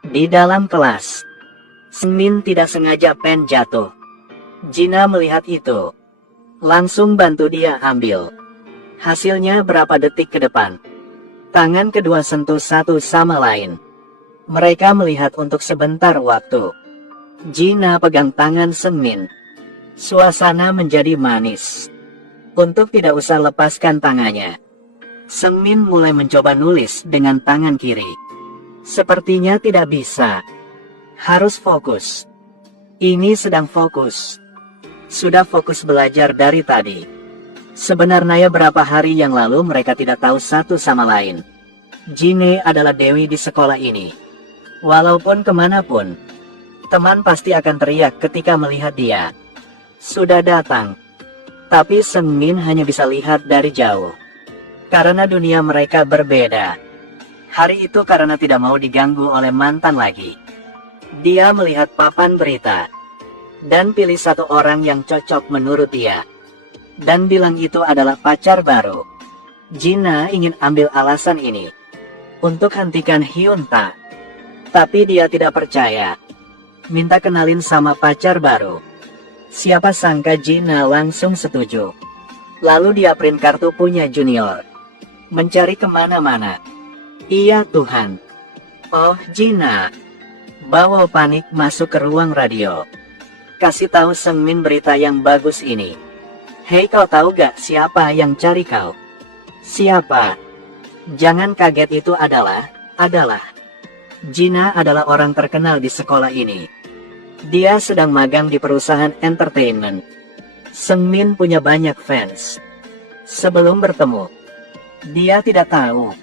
Di dalam kelas, Seungmin tidak sengaja pen jatuh. Gina melihat itu, langsung bantu dia ambil. Hasilnya berapa detik ke depan, tangan kedua sentuh satu sama lain. Mereka melihat untuk sebentar waktu. Gina pegang tangan Seungmin. Suasana menjadi manis. Untuk tidak usah lepaskan tangannya, Seungmin mulai mencoba nulis dengan tangan kiri. Sepertinya tidak bisa. Harus fokus. Ini sedang fokus. Sudah fokus belajar dari tadi. Sebenarnya berapa hari yang lalu mereka tidak tahu satu sama lain. Jine adalah dewi di sekolah ini. Walaupun kemanapun, teman pasti akan teriak ketika melihat dia. Sudah datang. Tapi Seungmin hanya bisa lihat dari jauh. Karena dunia mereka berbeda. Hari itu karena tidak mau diganggu oleh mantan lagi. Dia melihat papan berita. Dan pilih satu orang yang cocok menurut dia. Dan bilang itu adalah pacar baru. Gina ingin ambil alasan ini untuk hentikan Hyunta. Tapi dia tidak percaya. Minta kenalin sama pacar baru. Siapa sangka Gina langsung setuju. Lalu dia print kartu punya Junior. Mencari kemana-mana. Iya Tuhan. Oh Gina. Bawa panik masuk ke ruang radio. Kasih tahu Seungmin berita yang bagus ini. Hei, kau tahu gak siapa yang cari kau? Siapa? Jangan kaget, itu adalah. Gina adalah orang terkenal di sekolah ini. Dia sedang magang di perusahaan entertainment. Seungmin punya banyak fans. Sebelum bertemu, dia tidak tahu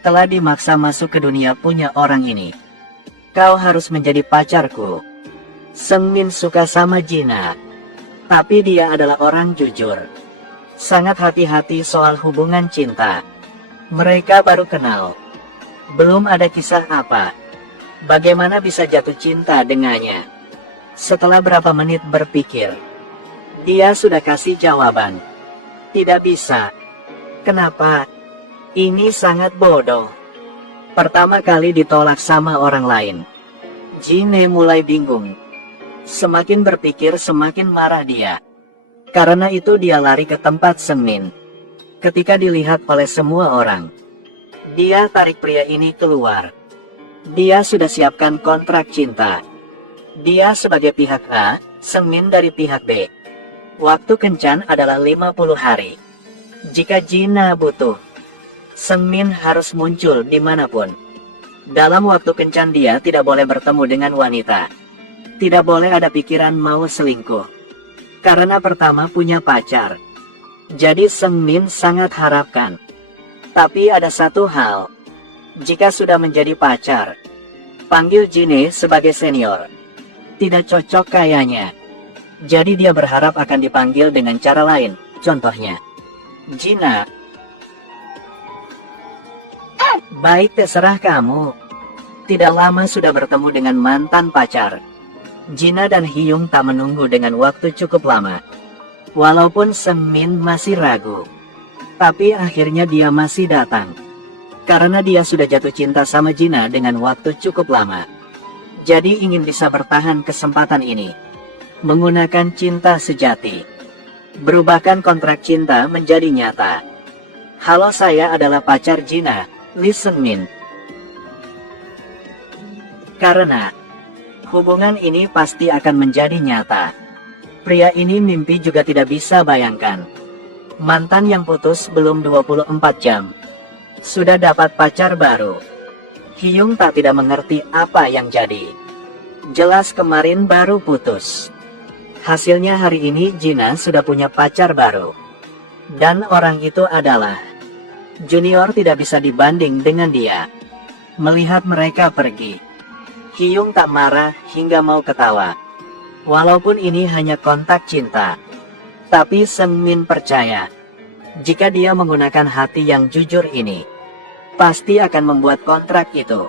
telah dimaksa masuk ke dunia punya orang ini. Kau harus menjadi pacarku. Seungmin suka sama Gina. Tapi dia adalah orang jujur. Sangat hati-hati soal hubungan cinta. Mereka baru kenal. Belum ada kisah apa. Bagaimana bisa jatuh cinta dengannya? Setelah berapa menit berpikir, dia sudah kasih jawaban. Tidak bisa. Kenapa? Ini sangat bodoh. Pertama kali ditolak sama orang lain. Jine mulai bingung. Semakin berpikir semakin marah dia. Karena itu dia lari ke tempat Seungmin. Ketika dilihat oleh semua orang, dia tarik pria ini keluar. Dia sudah siapkan kontrak cinta. Dia sebagai pihak A, Seungmin dari pihak B. Waktu kencan adalah 50 hari. Jika Gina butuh, Seungmin harus muncul dimanapun. Dalam waktu kencan dia tidak boleh bertemu dengan wanita. Tidak boleh ada pikiran mau selingkuh. Karena pertama punya pacar. Jadi Seungmin sangat harapkan. Tapi ada satu hal. Jika sudah menjadi pacar, panggil Jine sebagai senior. Tidak cocok kayaknya. Jadi dia berharap akan dipanggil dengan cara lain. Contohnya, Gina. Baik, terserah kamu. Tidak lama sudah bertemu dengan mantan pacar. Gina dan Hyung tak menunggu dengan waktu cukup lama. Walaupun Seungmin masih ragu. Tapi akhirnya dia masih datang. Karena dia sudah jatuh cinta sama Gina dengan waktu cukup lama. Jadi ingin bisa bertahan kesempatan ini. Menggunakan cinta sejati. Berubahkan kontrak cinta menjadi nyata. Halo, saya adalah pacar Gina, Lee Seungmin. Karena hubungan ini pasti akan menjadi nyata. Pria ini mimpi juga tidak bisa bayangkan. Mantan yang putus belum 24 jam. Sudah dapat pacar baru. Hyung tak tidak mengerti apa yang jadi. Jelas kemarin baru putus. Hasilnya hari ini Gina sudah punya pacar baru. Dan orang itu adalah Junior. Tidak bisa dibanding dengan dia. Melihat mereka pergi, Hyung tak marah hingga mau ketawa. Walaupun ini hanya kontak cinta. Tapi Seungmin percaya. Jika dia menggunakan hati yang jujur ini, pasti akan membuat kontrak itu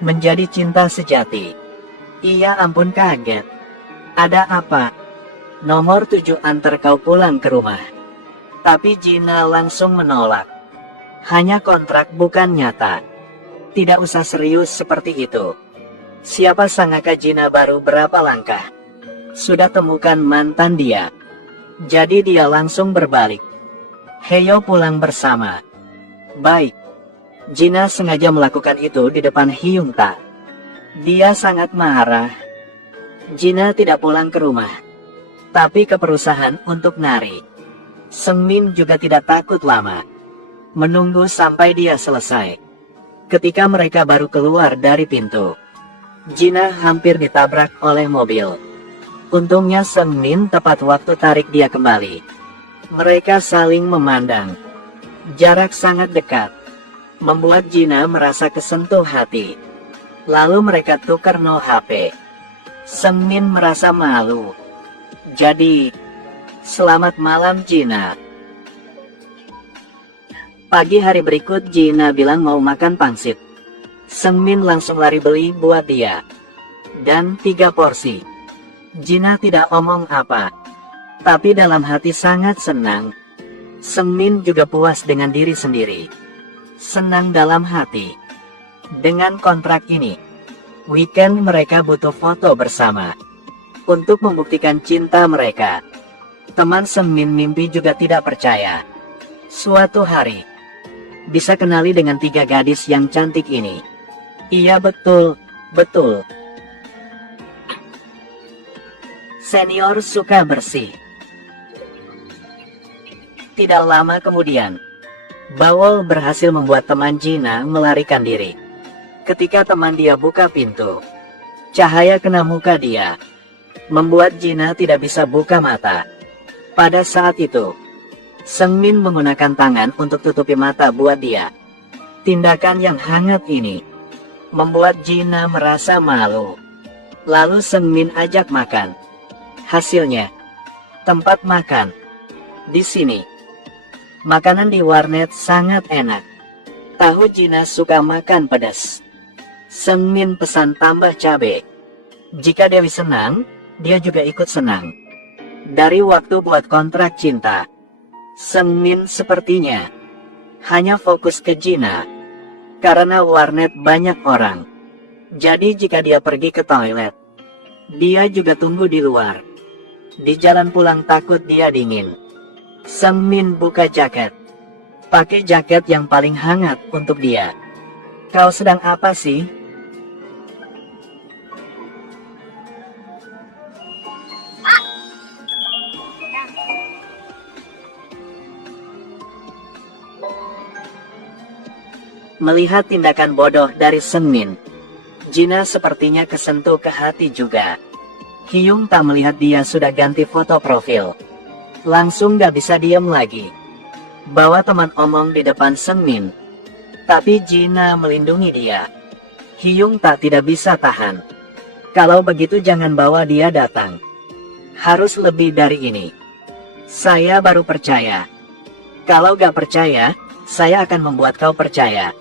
menjadi cinta sejati. Iya ampun, kaget. Ada apa? Nomor 7 antar kau pulang ke rumah. Tapi Gina langsung menolak. Hanya kontrak bukan nyata. Tidak usah serius seperti itu. Siapa sangka Gina baru berapa langkah sudah temukan mantan dia. Jadi dia langsung berbalik. Heyo pulang bersama. Baik. Gina sengaja melakukan itu di depan Hyung Ta. Dia sangat marah. Gina tidak pulang ke rumah, tapi ke perusahaan untuk nari. Seungmin juga tidak takut lama menunggu sampai dia selesai. Ketika mereka baru keluar dari pintu, Gina hampir ditabrak oleh mobil. Untungnya Seungmin tepat waktu tarik dia kembali. Mereka saling memandang. Jarak sangat dekat membuat Gina merasa kesentuh hati. Lalu mereka tukar no HP. Seungmin merasa malu. Jadi, selamat malam Gina. Pagi hari berikut Gina bilang mau makan pangsit. Seungmin langsung lari beli buat dia. Dan 3 porsi. Gina tidak omong apa, tapi dalam hati sangat senang. Seungmin juga puas dengan diri sendiri. Senang dalam hati. Dengan kontrak ini, weekend mereka butuh foto bersama. Untuk membuktikan cinta mereka. Teman Seungmin mimpi juga tidak percaya. Suatu hari, bisa kenali dengan 3 gadis yang cantik ini. Iya betul. Senior suka bersih. Tidak lama kemudian, Bawol berhasil membuat teman Gina melarikan diri. Ketika teman dia buka pintu, cahaya kena muka dia, membuat Gina tidak bisa buka mata. Pada saat itu, Seungmin menggunakan tangan untuk tutupi mata buat dia. Tindakan yang hangat ini membuat Gina merasa malu. Lalu Seungmin ajak makan. Hasilnya, tempat makan di sini. Makanan di warnet sangat enak. Tahu Gina suka makan pedas. Seungmin pesan tambah cabai. Jika Dewi senang, dia juga ikut senang. Dari waktu buat kontrak cinta, Seungmin sepertinya hanya fokus ke Gina. Karena warnet banyak orang. Jadi jika dia pergi ke toilet, dia juga tunggu di luar. Di jalan pulang takut dia dingin. Seungmin buka jaket. Pakai jaket yang paling hangat untuk dia. Kau sedang apa sih? Melihat tindakan bodoh dari Seungmin, Gina sepertinya kesentuh ke hati juga. Hyung Tak melihat dia sudah ganti foto profil. Langsung gak bisa diam lagi. Bawa teman omong di depan Seungmin. Tapi Gina melindungi dia. Hyung Tak tidak bisa tahan. Kalau begitu jangan bawa dia datang. Harus lebih dari ini. Saya baru percaya. Kalau gak percaya, saya akan membuat kau percaya.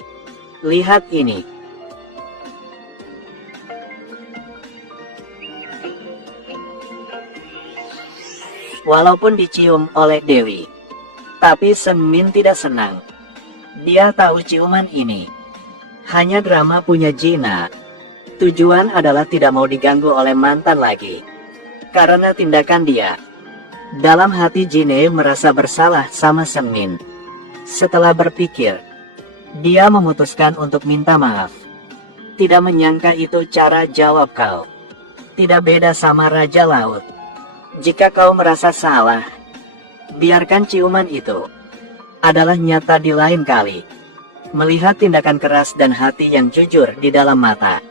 Lihat ini. Walaupun dicium oleh Dewi, tapi Seungmin tidak senang. Dia tahu ciuman ini hanya drama punya Gina. Tujuan adalah tidak mau diganggu oleh mantan lagi. Karena tindakan dia. Dalam hati Gina merasa bersalah sama Seungmin. Setelah berpikir, dia memutuskan untuk minta maaf. Tidak menyangka itu cara jawab kau. Tidak beda sama Raja Laut. Jika kau merasa salah, biarkan ciuman itu adalah nyata di lain kali. Melihat tindakan keras dan hati yang jujur di dalam mata,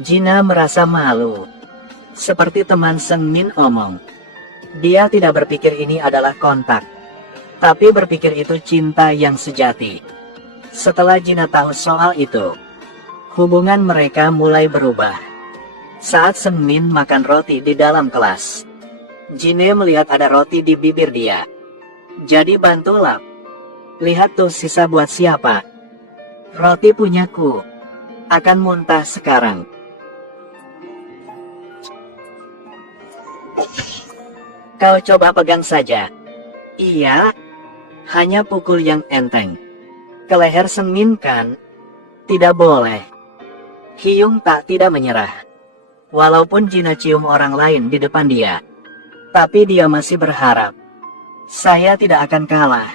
Gina merasa malu. Seperti teman Seungmin omong, dia tidak berpikir ini adalah kontak, tapi berpikir itu cinta yang sejati. Setelah Gina tahu soal itu, hubungan mereka mulai berubah. Saat Seungmin makan roti di dalam kelas, Gina melihat ada roti di bibir dia. Jadi bantu lap. Lihat tuh sisa buat siapa. Roti punyaku. Akan muntah sekarang. Kau coba pegang saja. Iya. Hanya pukul yang enteng. Ke leher Seungmin kan? Tidak boleh. Hyung tak tidak menyerah. Walaupun Jina cium orang lain di depan dia, tapi dia masih berharap. Saya tidak akan kalah.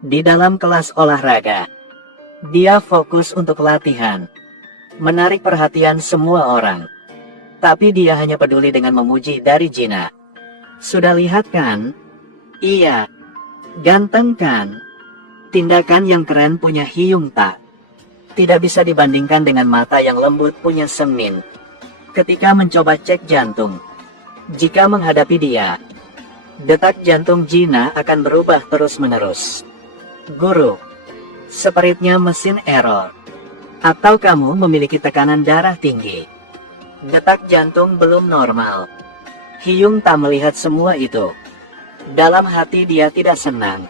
Di dalam kelas olahraga, dia fokus untuk latihan, menarik perhatian semua orang. Tapi dia hanya peduli dengan memuji dari Jina. Sudah lihat kan? Iya. Ganteng kan? Tindakan yang keren punya Hyung Tak. Tidak bisa dibandingkan dengan mata yang lembut punya Seungmin. Ketika mencoba cek jantung, jika menghadapi dia, detak jantung Jina akan berubah terus-menerus. Guru, sepertinya mesin error. Atau kamu memiliki tekanan darah tinggi. Detak jantung belum normal. Hyung tak melihat semua itu. Dalam hati dia tidak senang.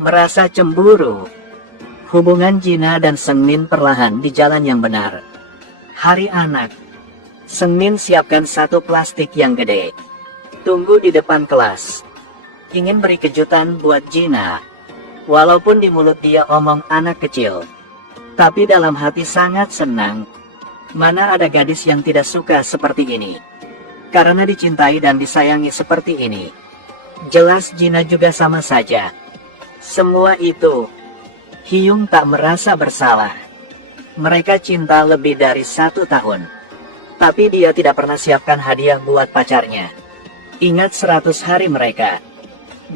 Merasa cemburu. Hubungan Jina dan Seungmin perlahan di jalan yang benar. Hari anak. Seungmin siapkan satu plastik yang gede. Tunggu di depan kelas. Ingin beri kejutan buat Jina. Walaupun di mulut dia omong anak kecil. Tapi dalam hati sangat senang. Mana ada gadis yang tidak suka seperti ini. Karena dicintai dan disayangi seperti ini. Jelas Jina juga sama saja. Semua itu, Hyung tak merasa bersalah. Mereka cinta lebih dari 1 tahun. Tapi dia tidak pernah siapkan hadiah buat pacarnya. Ingat 100 hari mereka.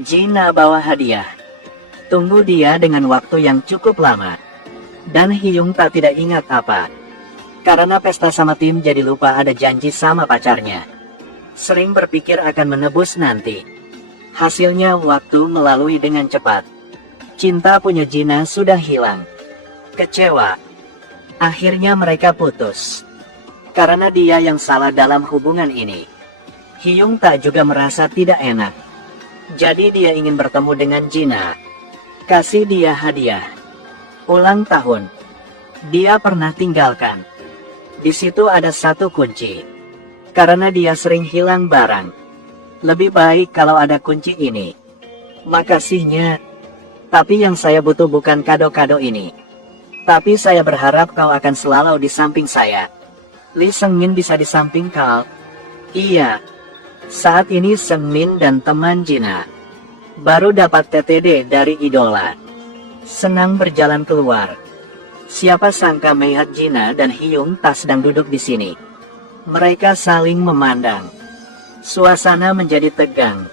Jina bawa hadiah. Tunggu dia dengan waktu yang cukup lama. Dan Hyung tak tidak ingat apa. Karena pesta sama tim jadi lupa ada janji sama pacarnya. Sering berpikir akan menebus nanti. Hasilnya waktu melalui dengan cepat. Cinta punya Jina sudah hilang. Kecewa. Akhirnya mereka putus. Karena dia yang salah dalam hubungan ini. Hyung tak juga merasa tidak enak. Jadi dia ingin bertemu dengan Jina. Kasih dia hadiah. Ulang tahun. Dia pernah tinggalkan. Di situ ada satu kunci. Karena dia sering hilang barang. Lebih baik kalau ada kunci ini. Makasihnya. Tapi yang saya butuh bukan kado-kado ini. Tapi saya berharap kau akan selalu di samping saya. Lee Seungmin bisa di samping kau? Iya. Saat ini Seungmin dan teman Jina baru dapat TTD dari idola. Senang berjalan keluar. Siapa sangka melihat Jina dan Hyung tak sedang duduk di sini. Mereka saling memandang. Suasana menjadi tegang.